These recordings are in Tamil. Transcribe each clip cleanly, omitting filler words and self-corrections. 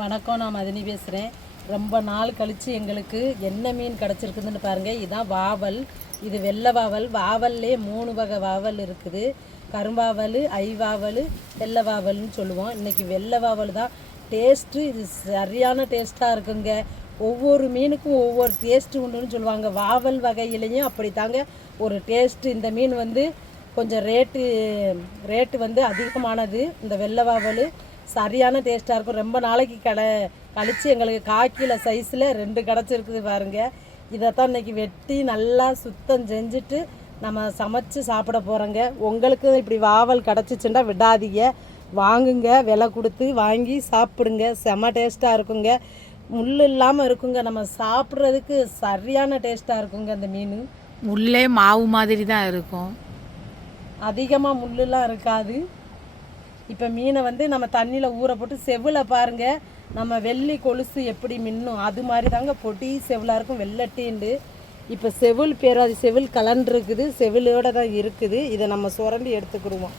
வணக்கம், நான் மதினி பேசுகிறேன். ரொம்ப நாள் கழித்து எங்களுக்கு என்ன மீன் கிடச்சிருக்குதுன்னு பாருங்கள். இதுதான் வாவல். இது வெள்ளை வாவல். வாவல்லே 3 வகை வாவல் இருக்குது. கரும்பாவல், ஐவாவல், வெள்ளை வாவல்னு சொல்லுவோம். இன்றைக்கி வெள்ளை வாவல் தான் டேஸ்ட்டு. இது சரியான டேஸ்ட்டாக இருக்குங்க. ஒவ்வொரு மீனுக்கும் ஒவ்வொரு டேஸ்ட்டு உண்டுன்னு சொல்லுவாங்க. வாவல் வகையிலையும் அப்படி தாங்க ஒரு டேஸ்ட்டு. இந்த மீன் வந்து கொஞ்சம் ரேட்டு வந்து அதிகமானது. இந்த வெள்ளை வாவல் சரியான டேஸ்ட்டாக இருக்கும். ரொம்ப நாளைக்கு கழித்து எங்களுக்கு 1/4 கிலோ சைஸில் 2 கிடச்சிருக்குது பாருங்கள். இதைத்தான் இன்றைக்கி வெட்டி நல்லா சுத்தம் செஞ்சுட்டு நம்ம சமைச்சு சாப்பிட போகிறோங்க. உங்களுக்கு இப்படி வாவல் கிடச்சிச்சுன்னா விடாதீங்க, வாங்குங்க. விலை கொடுத்து வாங்கி சாப்பிடுங்க. செம டேஸ்ட்டாக இருக்குங்க. முள் இல்லாமல் இருக்குங்க. நம்ம சாப்பிட்றதுக்கு சரியான டேஸ்ட்டாக இருக்குங்க. அந்த மீன் முள்ளே மாவு மாதிரி தான் இருக்கும், அதிகமாக முள்ளெலாம் இருக்காது. இப்போ மீனை வந்து நம்ம தண்ணியில் ஊற போட்டு செவில் பாருங்கள், நம்ம வெள்ளி கொலுசு எப்படி மின்னும் அது மாதிரி தாங்க பொடி செவிலாக இருக்கும், வெள்ளட்டிண்டு. இப்போ செவில் பேராது செவில் கலண்டுருக்குது, செவிலோடு தான் இருக்குது. இதை நம்ம சுரண்டி எடுத்துக்கிடுவோம்.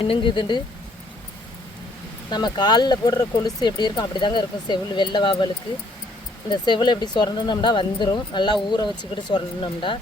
என்னங்குதுண்டு நம்ம காலில் போடுற கொலுசு எப்படி இருக்கும் அப்படி தாங்க இருக்கும் செவில் வெள்ளை வாவலுக்கு. இந்த செவில் எப்படி சுரண்டினோம்னா வந்துடும். நல்லா ஊற வச்சுக்கிட்டு சுரண்டினோம்னா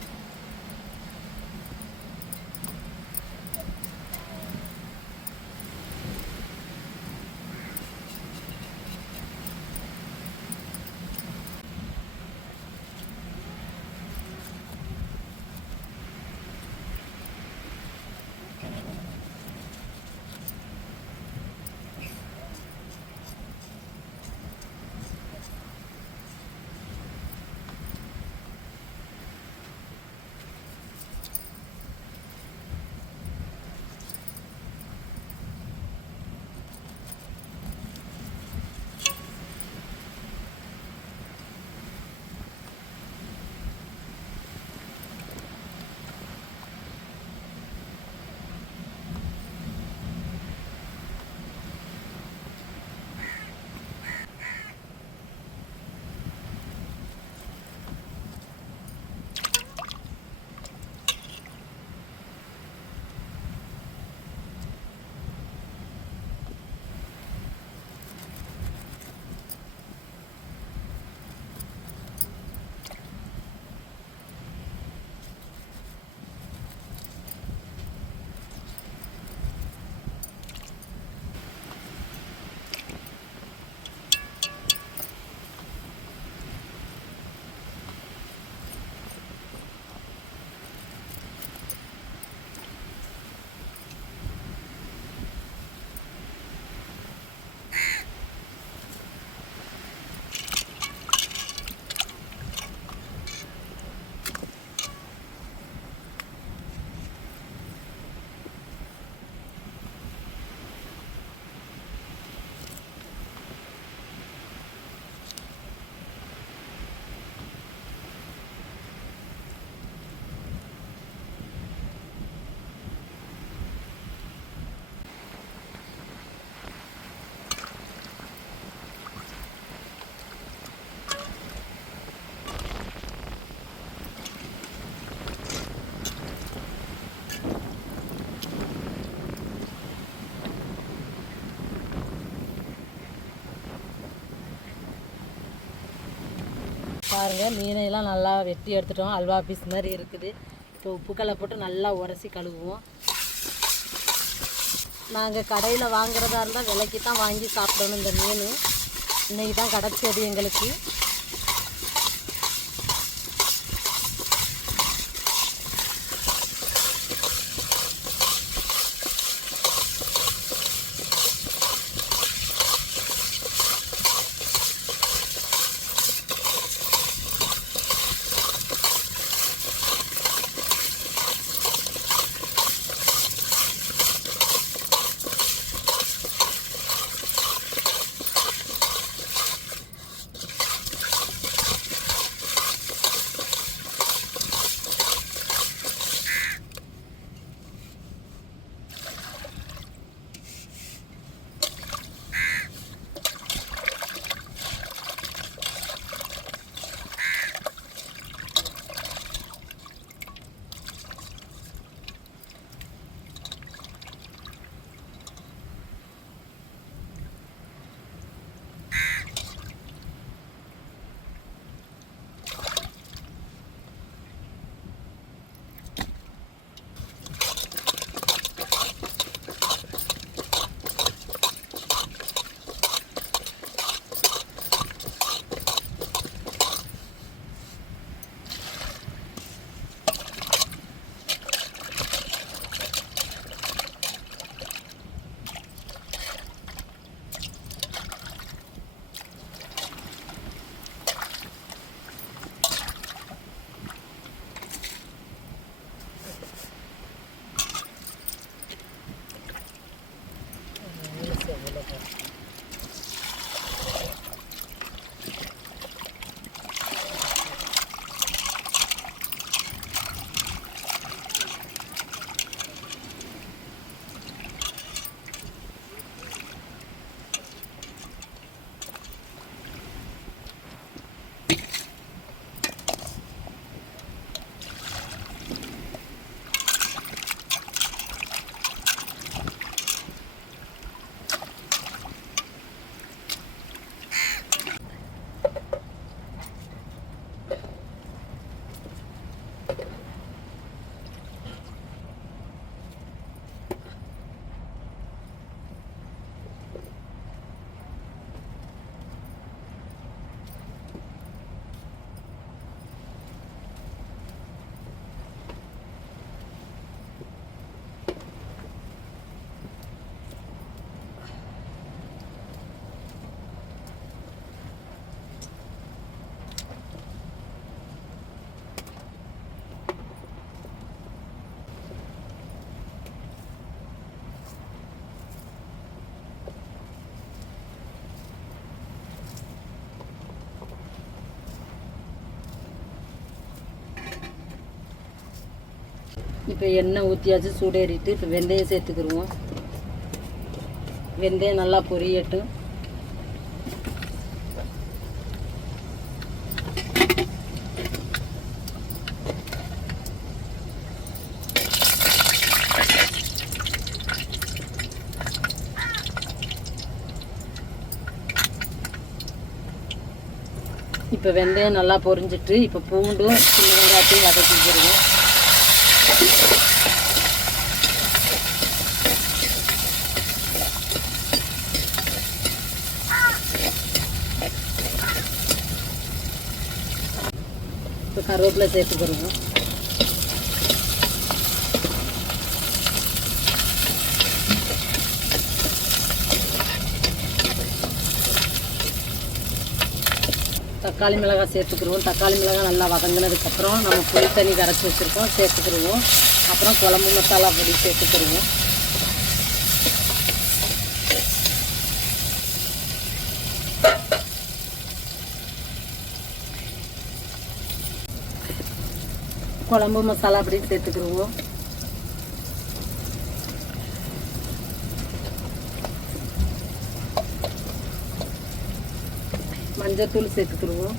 பாருங்கள். மீனையெல்லாம் நல்லா வெட்டி எடுத்துட்டோம். அல்வா பீஸ் மாதிரி இருக்குது. இப்போ உப்புக்கல்லை போட்டு நல்லா உரசி கழுவுவோம். நாங்கள் கடையில் வாங்குறதா இருந்தால் விலைக்கு தான் வாங்கி சாப்பிடணும். இந்த மீன் இன்றைக்கி தான் கிடச்சது எங்களுக்கு. இப்போ எண்ணெய் ஊற்றியாச்சு, சூடேறிட்டு இப்போ வெந்தயம் சேர்த்துக்கிடுவோம். வெந்தயம் நல்லா பொரியட்டும். இப்போ வெந்தயம் நல்லா பொரிஞ்சிட்டு இப்போ பூண்டும் சின்ன வெங்காயத்தையும் வதக்கிக்கிறோம். இப்போ கருவேப்பிலை சேர்த்துக்கிறோம். தக்காளி மிளகாய் சேர்த்துக்கிடுவோம். தக்காளி மிளகாய் நல்லா வதங்கினதுக்கப்புறம் நம்ம புளி தண்ணி கரைச்சி வச்சுருக்கோம் சேர்த்துக்கிடுவோம். அப்புறம் குழம்பு மசாலா பொடி சேர்த்துக்கிடுவோம். குழம்பு மசாலா பொடி சேர்த்துக்கிடுவோம். மஞ்சத்தூள் சேர்த்துக்கிடுவோம்.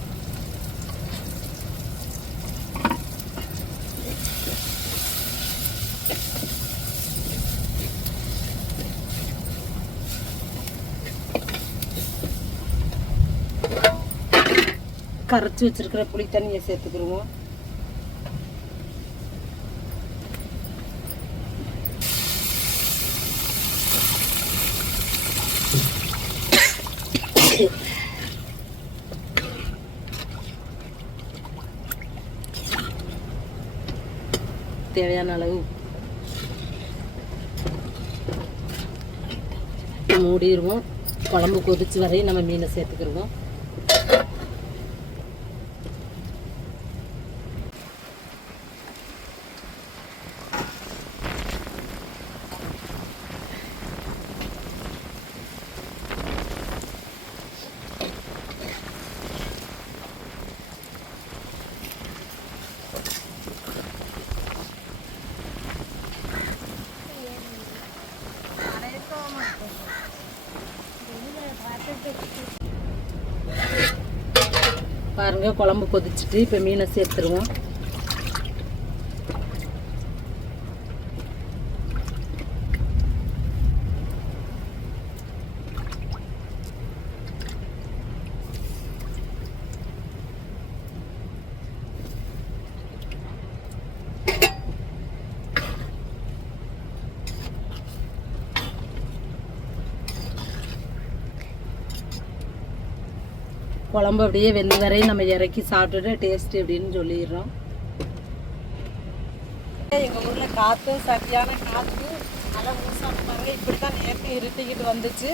கரைச்சி வச்சிருக்கிற புளி தண்ணியை சேர்த்துக்கிடுவோம். தேவையான அளவு மூடிடுவோம். குழம்பு கொதிச்சு வரையும் நம்ம மீனை சேர்த்துக்கிடுவோம். பாருங்க, குழம்பு கொதிச்சுட்டு இப்போ மீனை சேர்த்துருவோம். குழம்பு அப்படியே வெந்து வரையும் நம்ம இறக்கி சாப்பிட்டுட்டு டேஸ்ட் எப்படின்னு சொல்லிடுறோம். எங்கள் ஊரில் காற்று சரியான காற்று, நல்லா மூசான பாருங்க. இப்படி தான் நேற்று இருட்டிக்கிட்டு வந்துச்சு.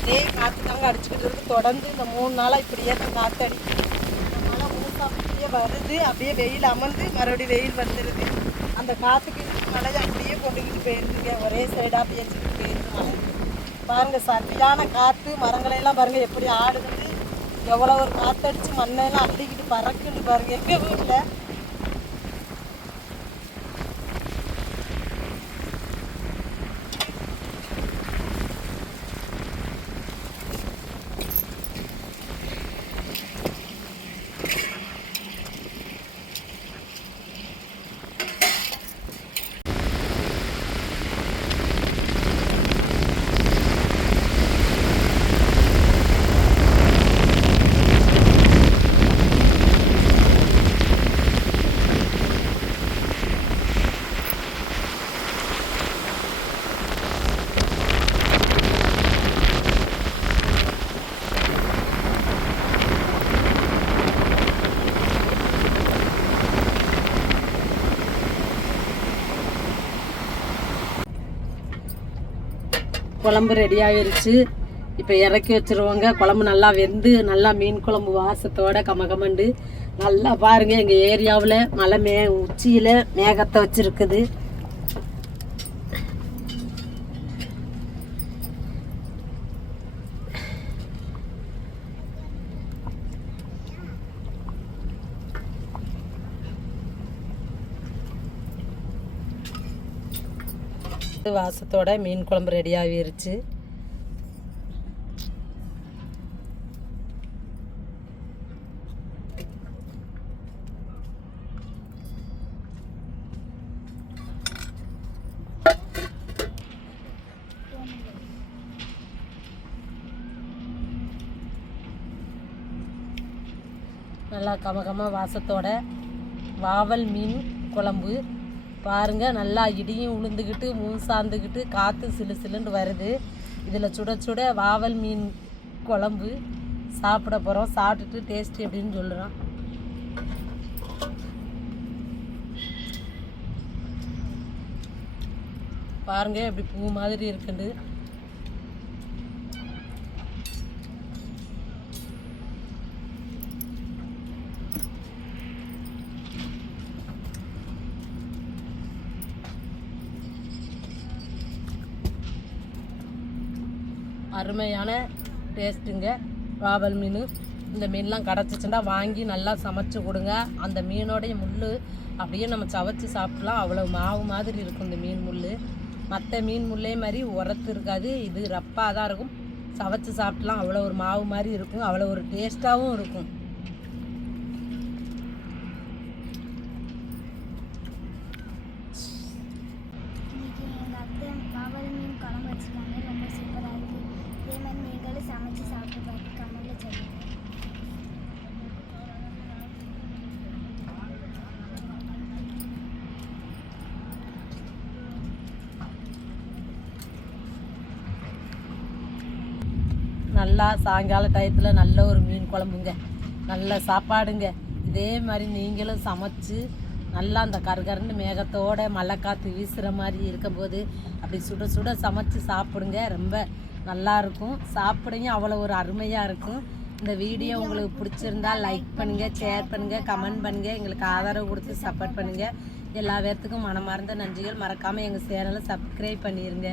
இதே காற்று தாங்க அடிச்சுக்கிட்டு இருக்கு. தொடர்ந்து இந்த 3 நாளாக இப்படியே தான் காற்று அடிக்குது. நல்லா மூசா அப்படியே வருது, அப்படியே வெயில் அமர்ந்து மறுபடியும் வெயில் வந்துடுது. அந்த காற்றுக்கு மழையை அப்படியே கொண்டுக்கிட்டு போயிருந்துங்க. ஒரே சைடாக பேஞ்சிக்கிட்டு போயிருக்கு மழை. பாருங்க சரியான காற்று, மரங்களையெல்லாம் பாருங்க எப்படி ஆடுதுன்னு, எவ்வளோ ஒரு காற்றடிச்சு மண்ணெல்லாம் அள்ளிக்கிட்டு பறக்குன்னு பாருங்க எங்கள் வீட்டில். குழம்பு ரெடி ஆகிருச்சு. இப்போ இறக்கி வச்சுருவாங்க. குழம்பு நல்லா வெந்து நல்லா மீன் குழம்பு வாசத்தோட கமகமண்டு நல்லா பாருங்கள். எங்கள் ஏரியாவில் மலை உச்சியில் மேகத்தை வச்சுருக்குது. வாசத்தோட மீன் குழம்பு ரெடி ஆகிருச்சு. நல்லா கமகம வாசத்தோட வாவல் மீன் குழம்பு பாருங்கள். நல்லா இடியும் உளுந்துக்கிட்டு சார்ந்துக்கிட்டு காற்று சிலு சிலுன்னு வருது. இதில் சுட சுட வாவல் மீன் குழம்பு சாப்பிட போகிறோம். சாப்பிட்டுட்டு டேஸ்ட் எப்படின்னு சொல்கிறோம். பாருங்கள் எப்படி பூ மாதிரி இருக்குது. அருமையான டேஸ்ட்டுங்க வாவல் மீன். இந்த மீன்லாம் கிடச்சிச்சுன்னா வாங்கி நல்லா சமைச்சு கொடுங்க. அந்த மீனோடைய முள் அப்படியே நம்ம சவைச்சி சாப்பிட்லாம். அவ்வளோ மாவு மாதிரி இருக்கும் இந்த மீன் முள். மற்ற மீன் முள்ளே மாதிரி உரத்து இருக்காது. இது ரப்பாக தான் இருக்கும். சவைச்சி சாப்பிட்லாம். அவ்வளோ ஒரு மாவு மாதிரி இருக்கும். அவ்வளோ ஒரு டேஸ்ட்டாகவும் இருக்கும். நல்லா சாயங்கால டயத்தில் நல்ல ஒரு மீன் குழம்புங்க, நல்ல சாப்பாடுங்க. இதே மாதிரி நீங்களும் சமைச்சு நல்லா அந்த கருகருன்னு மேகத்தோட மழை காற்று வீசுகிற மாதிரி இருக்கும்போது அப்படி சுட சுட சமைச்சு சாப்பிடுங்க. ரொம்ப நல்லாயிருக்கும். சாப்பிடுங்க, அவ்வளோ ஒரு அருமையாக இருக்கும். இந்த வீடியோ உங்களுக்கு பிடிச்சிருந்தா லைக் பண்ணுங்கள், ஷேர் பண்ணுங்கள், கமெண்ட் பண்ணுங்கள். எங்களுக்கு ஆதரவு கொடுத்து சப்போர்ட் பண்ணுங்கள். எல்லா பேர்த்துக்கும் மனமார்ந்த நன்றிகள். மறக்காமல் எங்கள் சேனலை சப்ஸ்கிரைப் பண்ணிடுங்க.